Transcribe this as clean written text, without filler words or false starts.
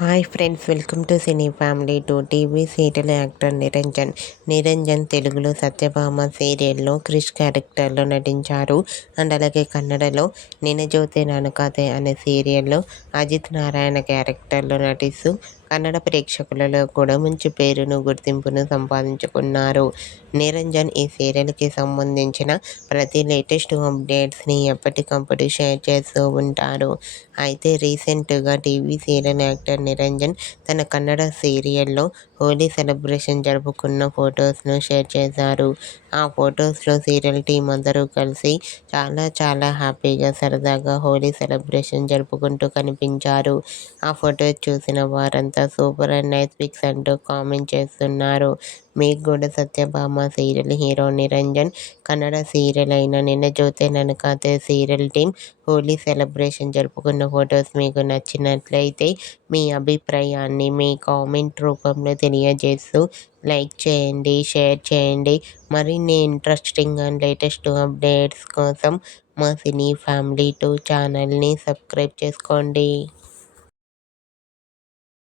Hi friends, welcome to cine family two. TV serial actor Niranjan తెలుగులో సత్యభామ సీరియల్లో క్రిష్ క్యారెక్టర్లో నటించారు. అండ్ అలాగే కన్నడలో నినజోతే ననుకథే అనే సీరియల్లో అజిత్ నారాయణ క్యారెక్టర్లో నటిస్తూ కన్నడ ప్రేక్షకులలో కూడా మంచి పేరును గుర్తింపును సంపాదించుకున్నారు. నిరంజన్ ఈ సీరియల్కి సంబంధించిన ప్రతి లేటెస్ట్ అప్డేట్స్ని ఎప్పటికప్పుడు షేర్ చేస్తూ ఉంటారు. అయితే రీసెంట్గా టీవీ సీరియల్ యాక్టర్ నిరంజన్ తన కన్నడ సీరియల్లో హోలీ సెలబ్రేషన్ జరుపుకున్న ఫొటోస్ను షేర్ చేశారు. ఆ ఫొటోస్లో సీరియల్ టీం అందరూ కలిసి చాలా హ్యాపీగా సరదాగా హోలీ సెలబ్రేషన్ జరుపుకుంటూ కనిపించారు. ఆ ఫొటోస్ చూసిన వారంతా సూపర్ అండ్ నైస్ పిక్స్ అంటూ కామెంట్ చేస్తున్నారు. మీకు కూడా Satyabhama serial hero Niranjan, Kannada serial అయిన నినజోతే ననుకథే సీరియల్ టీం హోలీ సెలబ్రేషన్ జరుపుకున్న ఫొటోస్ మీకు నచ్చినట్లయితే మీ అభిప్రాయాన్ని మీ కామెంట్ రూపంలో తెలియజేస్తూ లైక్ చేయండి, షేర్ చేయండి. మరిన్ని ఇంట్రెస్టింగ్ అండ్ లేటెస్ట్ అప్డేట్స్ కోసం మా సినీ ఫ్యామిలీ 2 ఛానల్ని సబ్స్క్రైబ్ చేసుకోండి.